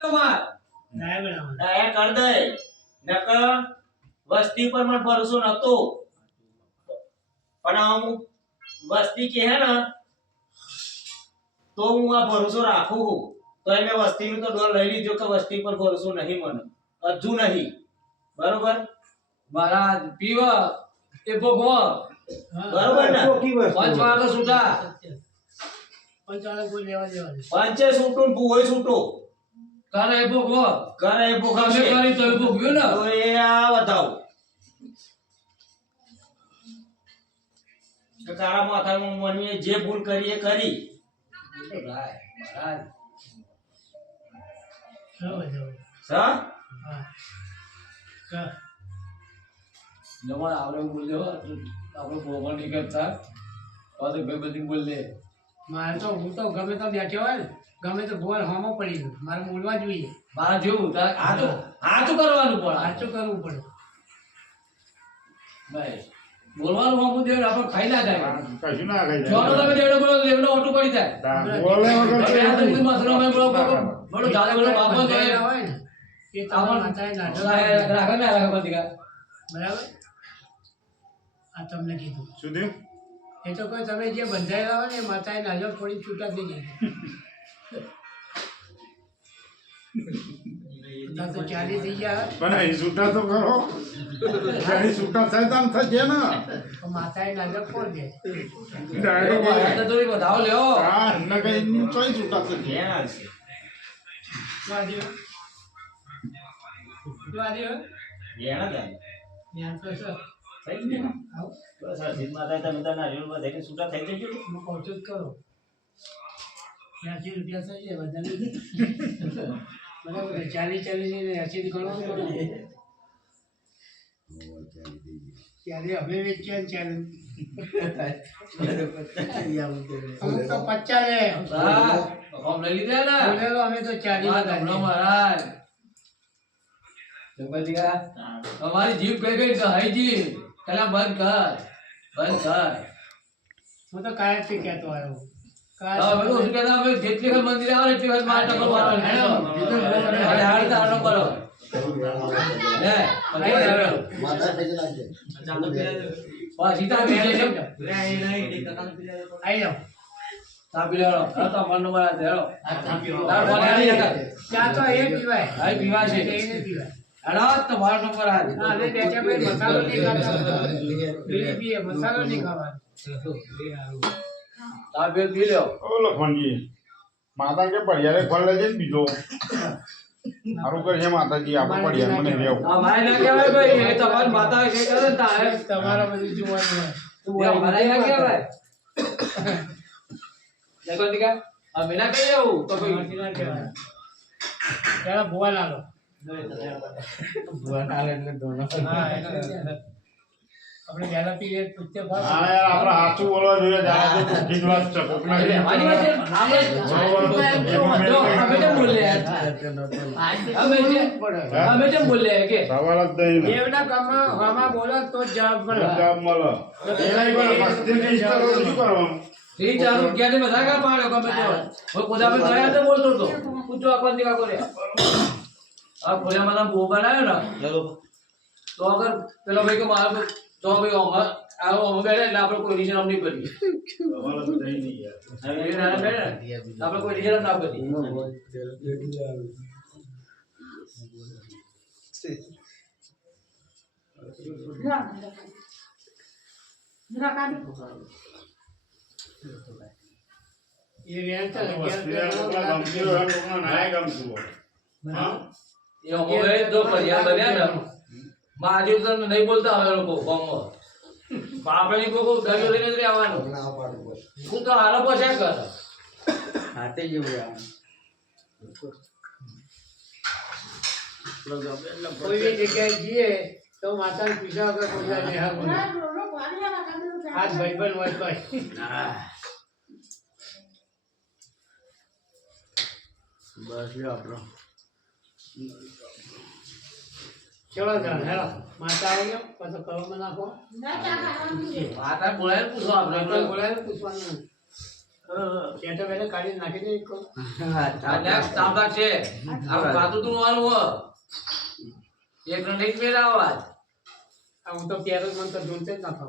તમાર. ના કર દે. નકર વસ્તી પર મને ભરોસો નતો પણ અમુક વસ્તી કે હે ને તો હું આ ભરોસો રાખું છું. તો એને વસ્તીનું તો ડોલ લઈ લીધો કે વસ્તી પર ભરોસો નહીં મને. હજુ નહીં. બરોબર? મારા પીવ. એ ભોગવ. બરોબર ને? પંચવાળા તો છૂટા પંચાળા કોઈ લેવા દેવા. પંચે છૂટું ને ભૂવોય છૂટું એ ભોગવ કરે ભોગવશે કરી તો એ ભોગવ્યું ને. તો એ આ બતાવું. કે તારા માથામાં મનીએ જે ભૂલ કરી. એ કરી આપણે બોલ્યો આપણે ભોગવ નહીં કરતા. પાછું ભાઈ બધી બોલ લે. મારે તો હું તો ગમે તો બેઠ્યો હોય ને. ગમે તો બોલ હામો પડી ગયો. મારે બોલવા જોઈએ. મારા જેવું હાથું હાથું તો આ તો કરવાનું પડે હાથું કરવું પડે. બસ. બોલવાનું હોમું દેવું આપણે ખાઈ ના જાય કશું ના ખાઈ જો તો તમે દેવડો બોલો દેવડો ઓટું પડી જાય. જાય. બોલે વગર હવે આ તો કેવું? બધું મસરો અમે બોલો બોલો. બોલો બોલો બાપો તો હોય ને એ રાખે ના રાખે બધી બરાબર? આ તમને કીધું. શું એ તો કોઈ તમે જે બંધાયેલા હોય ને એ માતાએ નાટક થોડી છૂટા થઈ જાય. તો ચાલી થઈ ગયા. પણ અહીં છૂટા તો કરો. અહીં છૂટા થાય તો આમ થશે ને. તો માતાએ નાટક કોણ દે ડાયરેક્ટ તો વધાવો લ્યો. હા એમને કઈ ચોઈ છૂટા તો છે. ને? છૂટા થઈ જજો. છું કરો. ત્યાંસી રૂપિયા થઈ જાય બધાને. બરાબર ને? ચાલીસ ચાલીસ ને એસી થી ગણો ત્યારે અમે વેચ્યા ને તો પચાસ લે હા હોમ લઈ લીધા ને? બોલેલો અમે તો ચાલીસ હા, હતા. મહારાજ. જગપતિ કા તમારી જીભ કઈ ગઈ હાઈ જી. પેલા બંધ કર બંધ કર. હું તો કાયમથી કેતો આવ્યો. જેટલી વખત મંદિરે આવે એટલી વખત મારે તો કરો. જાઓ તાપી લેવાનો. અમારો નંબર આ તો એ પીવાય હા, પીવા છે. એ પીવાય હેલો, તમારો નંબર આ હા, અમે બેઠા ભાઈ મસાલો નહીં ખાતા પીએ મસાલો નહીં ખાવાનો તાપી પી લ્યો. ઓ લખમણજી માતા કે પડિયારે ફળ લેજે ને બીજો સારું કરશે માતાજી આપણે પડિયાર મને રહેવું આ ભાઈ ના કહેવાય ભાઈ, એ તમારી માતા છે કરે તારે. તમારા બધી જોવાનું હોય એ અમારા ના કહેવાય. જગવંતી અમે ના કહીએ એવું. તો ભાઈ, ના કહેવાય. ત્યારે ભુવા ના લો એટલે આપણે વહેલા પીએ પૂછતે ભાવ. હા યાર આપણે સાચું બોલવા જોઈએ જાણે તો ખીજ વાત છે કોકના કે અમારી વાત જો, અમે તો બોલે યાર? અમે જે- અમે કેમ બોલે કે? સવાલ જ નહીં ને. દેવના કામમાં ગામમાં બોલો તો જ જવાબ મળે. જવાબ મળે. એના પર મસ્તી ની કરો શું કરવાનું? ઈ ચાલુ ક્યાંથી બધા કા પાડો કમે તો? ખોદા પર ગયા તો બોલતો તો. પૂછો આપણ દીકા કરે આ ખોલ્યા તમે બો બનાવ્યો ને. તો અગર પેલો ભાઈ કે મારા તો ભાઈ અમાર આ બેઠા એટલે આપણે કોઈ રીઝન નહીં કરીએ. સવાલ તો નહીં યાર. આપણે કોઈ રીઝન ના કરીએ. એ તો જો બન્યા ને. માં આજે તો નહીં બોલતા હવે લોકો ગામમાં આપણે કોઈ કોઈ દરિયો લઈને જ રહેવાનું. હું તો હાલો પોછા કર કોઈ બી જગ્યાએ જઈએ તો માતાને પૂછ્યા વગર કોઈ નહીં. આજ ભાઈબંધ હોય તોય. ચલો જાણ હેલો. માતા આવી ગયો. પાછો કળોમાં નાખો. માતા બોલાય પૂછો આપણે બોલાય પૂછવાનું. પેટો પેટો કાઢી નાખી દે એક. તાંબા છે. આ ગાતું તું વાળું હો. એક ને એક મેળા અવાજ આ હું તો પહેરો જ મને તો જોતે જ ના તો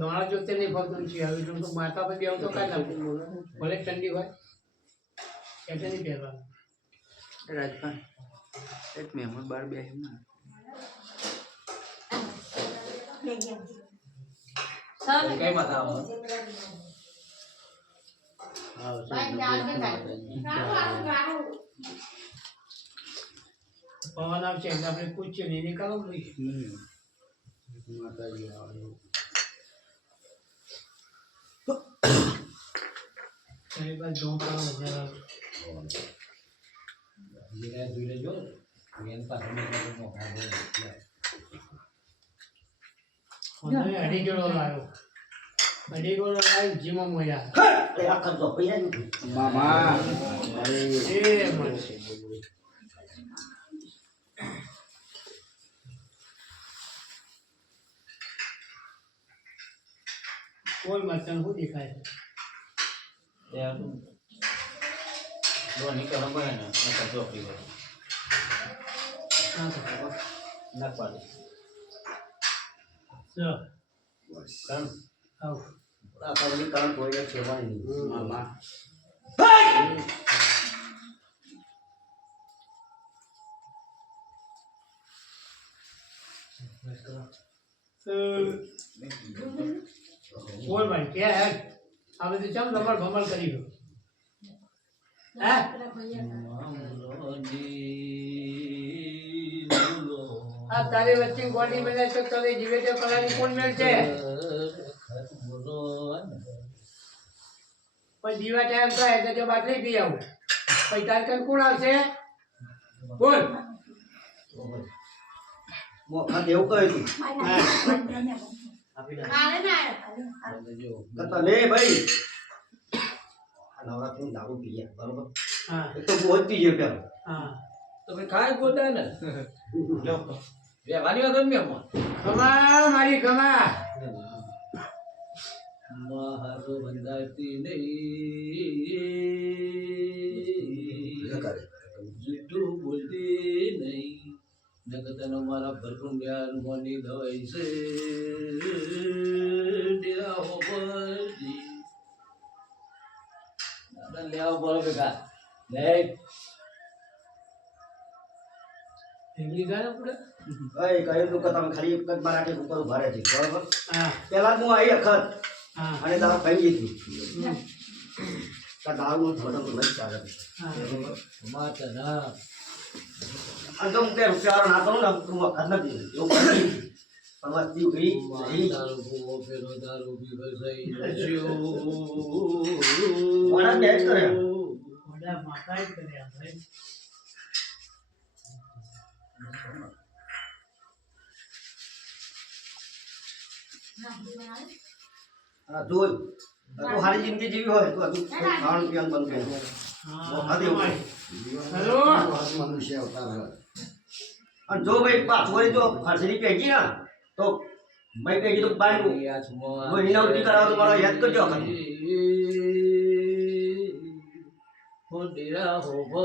દોણા જોતે નહીં ફાવતું છે? હવે જો તો માથા પર બેહું તો કાંઈ નાખું ભલે ઠંડી હોય. એટલે નહીં પહેરવાનું. રાજપાલ એક મહેમાન બાર બે ના. કઈ માથા પવન આવશે એટલે આપણે પૂછીએ નહીં ભાઈ માતાજી આવે જોઉં વધારે આવે. જોઈ લેજો એન પાસે મોટા અઢી કિલો લાવ્યો અઢી કિલો લાવ્યો જીમાં મોયા મામા અરે એ કોઈ મતલબ શું દેખાય છે ધોની કરમ પડે ને નકર ચોપડી પડે હા તો નક પાડે ચલો કરમ આવ મામા બોલ ભાઈ ક્યાં આવે આ બધું ચમ લમડ ભમડ કરી ગયો આ તારી વચ્ચે ગોડી મેળે છે તને જીવે છે કલાની કોણ મેળ છે પણ જીવા ટાઈમ થાય એટલે જો બાટલી પી આવું પછી તાર કન કોણ આવશે? બોલ. મોખા દેવું કહ્યું તું કતા લે ભાઈ. આ નવરાત્રી દારૂ પીએ બરોબર? હા. એક તો બહુ જ પીએ પેલો. હા. તો ભાઈ ખાય ગોતા ને. બે વાની વાત મેં મોં કમા મારી કમા મહારો બંધાતી નહીં. જૂઠું બોલતી નહીં. નગતનો મારા ભરપૂર જ્ઞાન મોની દવાઈ છે. ડેરાઓ પરથી દાદા લેવા બોલો ભેગા લે ગાય આપણે કઈ કહ્યું તું કે તમે ખાલી એક મરાઠી ઉપર ઊભા રહે છે બરોબર? હા. પેલા હું આવી અખત હા. અને દારૂ ખાઈ ગઈ હતી હમ. કે દારૂનું ધોરણ તો ચાલે અને તો હું કે રૂપિયા ના કરું ને તું વખત નથી. એવું કરી પણ વસ્તી દારૂ પેલો પીવો. વડા કરે. ભાઈ. જોઈ. તો તું સારી જિંદગી જીવી હોય તો હજુ ખાવાનું પીવાનું બંધ કરી હા દેવું. અને જો ભાઈ પાછો જો ખર્ચની પેગી ને? તો મેં કહી દીધું બાય કોઈ એના કરાવો તો મારો યાદ કરજો હો હો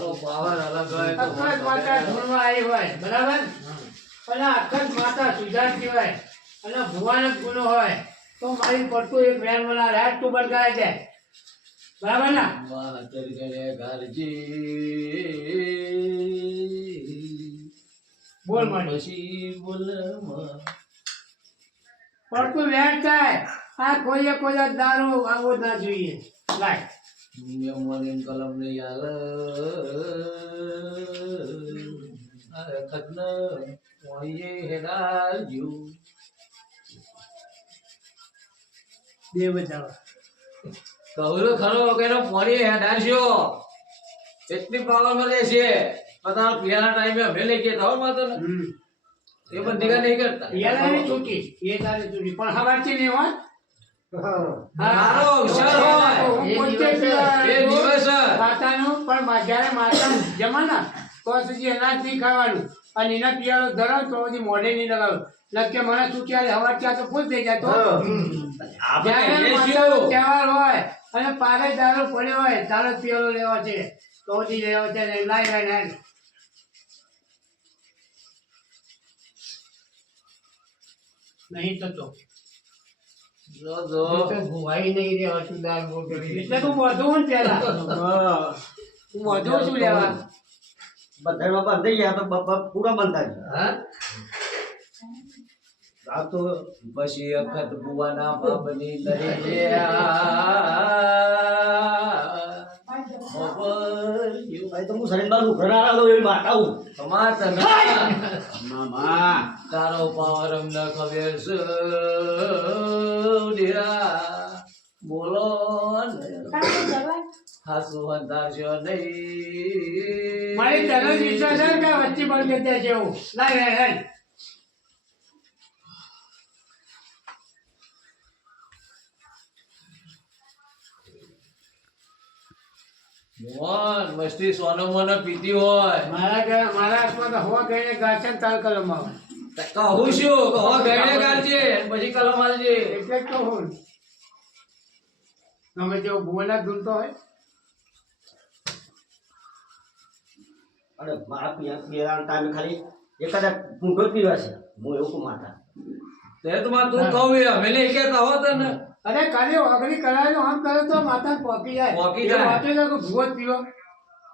હું પાવર અલગ હોય અખંડ માતા ધૂળમાં આવી હોય બરાબર અને અખંડ માતા સુધારતી કહેવાય. અને ભુવાનો ગુનો હોય, તો મારી પડતું એક મેન મને રાત તું બદલાય કરાવી દે બરાબર ને. માં તરગડે ગારજી બોલ, મારી. પછી બોલમાં પડતું વેન થાય આ કોઈએ કોઈ દારૂ આવો ના જોઈએ. લાય. મેમોરી કલમ ને યાર અરે ખતન ઓયે હેડાલ જુ બે બચાવા કહું ખરો કે એનો પોણી હેડાલશો એટલી પાવર મળે છે પોતાના પિયાના ટાઈમે અમે લઈ ગયા તો માતો ને એ પણ દીકા નહીં કરતા. યાર છૂટી. એ તારે છૂટી. પણ હવારથી નહીં હોય. અને એના પિયાળો ધરાવ તો પછી મોઢે નહીં લગાવું. નક્કે મને શું ક્યારે હવા ચા તો ફૂલ થઈ જાય તો. તહેવાર હોય અને પારે દારો પડ્યો હોય તારો જ લેવો છે. તો લેવો છે ને લાઈ લાઈ લાઈ. નહીં થતો જો જો. ભુવાઈ નહીં રે એટલે તું વધુ ને પેલા. તું વધુ શું લેવા? બંધ થઈ ગયા તો પૂરા બંધ થાય હા? આ તો પછી અખત બુવાના બાપની લઈ તારો પાવર અમને ખબર છે. બોલો હાસુ હંતાશો નહીં મારી તરત વિશ્વાસ છે વચ્ચે બંધ કરી દે છે એવું મોહન મસ્તી સોનો મોનો પીતી હોય. મારા ઘરે મારા હાથમાં તો હવા ગઈને ગાશે ને તાર કલમ આવે. કહું છું કે હો ગઈને ગાશે પછી કલમ આવજે એટલે જ કહું તમે જેવો ભુવના ધૂલતો હોય. અને મારા પિયા ટાઈમ ખાલી એકાદા પૂંઠો પીવા છે. હું એવું માતા તે તો માં તું કહું અમે નહીં કહેતા હોત ને અરે કાલે ઓગળી કરાયેલો આમ કરે તો માતા પોકી જાય. પોકી જાય. વાંચે કે ભૂવો પીવો.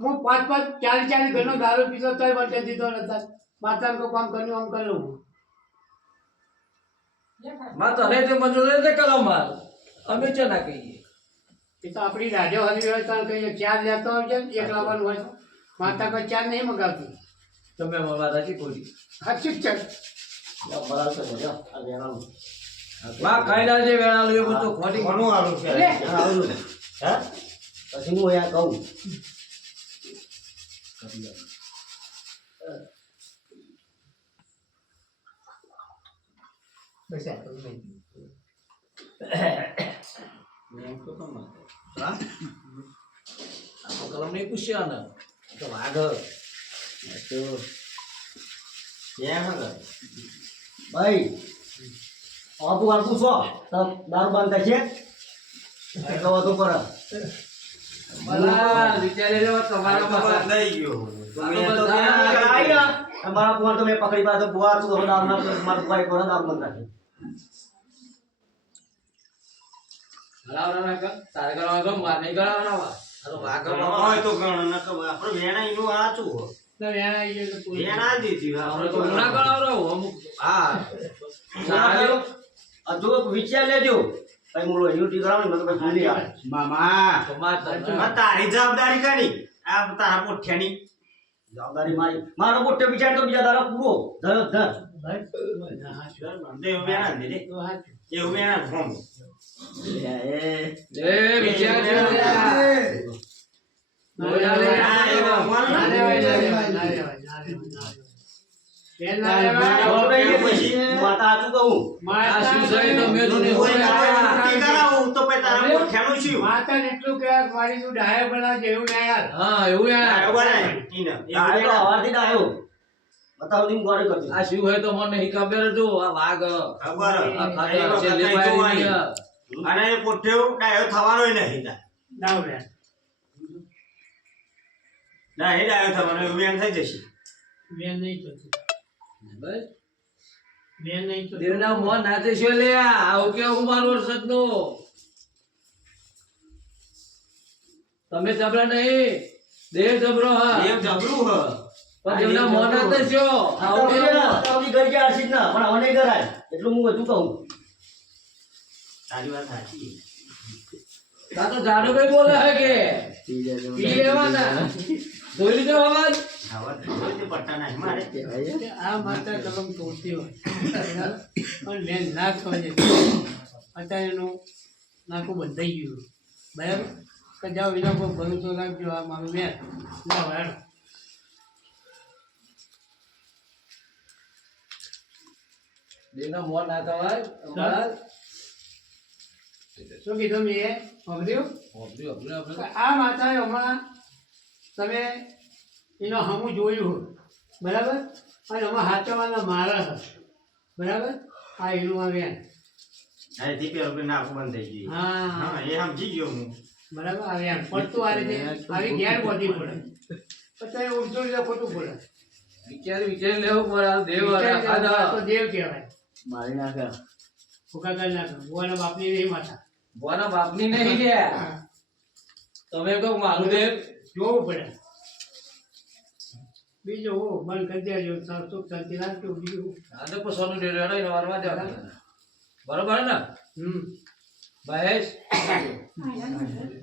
હું પાંચ પાંચ ચાર ચાર ઘરનો દારૂ પીતો તોય વચ્ચે દીધો નતા માતા કોઈ કામ કર્યું આમ કર્યું. માં તને તે મંજૂર તે કલમ માર. અમે ચો ના કહીએ? એ તો આપણી રાજો હરી હોય તો કહીએ ચાર લેતો આવજે એક લાવવાનું હોય. માતા કોઈ ચાર નહીં મંગાવતી. તમે માતાજી ખોલી સાચું જ છે. બરાબર છે આ લેવાનું. માં કાયદા જે વેળા લો બધું ખોટી. ઘણું આલું છે. આલું હે પછી હું અહીંયા કહું. બસ આ તો નહીં. હા? આ તો કલમ નહીં પૂછ્યા ને તો વાઘ. તો ભાઈ. છો? તો દારૂ બંધ થશે એટલો વધુ તમારા પકડી ના મારું બંધ રાખે તારે કરવા માર નહીં વેણ પૂરું. આપણે તો ના કરાવરો અમુક. હા. જો વિચાર લેજો ભાઈ મૂળો યુટી કરાવો ને મને ભાઈ ભૂલી આવે મામા તમાર તારી જવાબદારી કાની આ તારા પોઠ્યાની જવાબદારી મારી મારો પોઠ્યો વિચાર તો બીજા દારો પૂરો ધર ધર બસ. હા, sure. એવું આ શું હોય, તો મને નહીં ખબર જો આ વાઘ. ખબર. અને પોઠ્યો ડાયો થવાનો નહીં તાર. ના એ ડાયો થવાનો એવું બેન થઈ જશે. વેણ નહીં થતું. બસ. વેણ નહીં થતું દેવના મોં નાચે છે લે આવું કેવું મારું વર્ષદ તમે જબરા નહીં. દેવ જબરો હા. દેવ જબરું હ. પણ દેવના મોં આવું ઘર ગયા ના પણ હવે નહીં કરાય. એટલું હું બધું કહું. તારી વાત સાચી તા તો જાડો બોલે હે કે? પી લેવાના. જોઈ લીધો અવાજ? આવા કોઈ તે પટ્ટા નહીં મારે આ માતા કલમ તોડતી હોય. પણ વેણ ના થવા અત્યારે એનું નાખું બંધાઈ ગયું. બરાબર? કે જાઓ એના પર ભરોસો રાખજો આ મારું મેં. ના મોં ના થવાય શું કીધું મેં સાંભળ્યું હોભળ્યું, હોભળ્યું આપણે. આ માતાએ હમણાં તમે એનો હમું જોયું બરાબર? અને હમણાં હાચવાના મારા હશે. બરાબર? આ એનું આ વેન હા, બંધ થઈ ગયું હા. એ સમજી ગયો હું. બરાબર? આ વેન પડતું આ રીતે આવી ઘેર બોધી પડે. પછી ઉડતું રીતે ખોટું પડે વિચાર વિચાર લેવું પડે દેવ કહેવાય. મારી નાખે. ભૂકા કરી નાખે. ભગવાન બાપની એ માતા ભુવાના બાપની નહીં લે તમે કહો મારું દેવ. જોવું પડે. બીજો હો મન કરી દેજો સાસુ શાંતિ રાખજો બીજું હા. આ તો પસોનું ડેરો એને વારમાં જાવ. બરોબર ને? હમ. મહેશ. હા,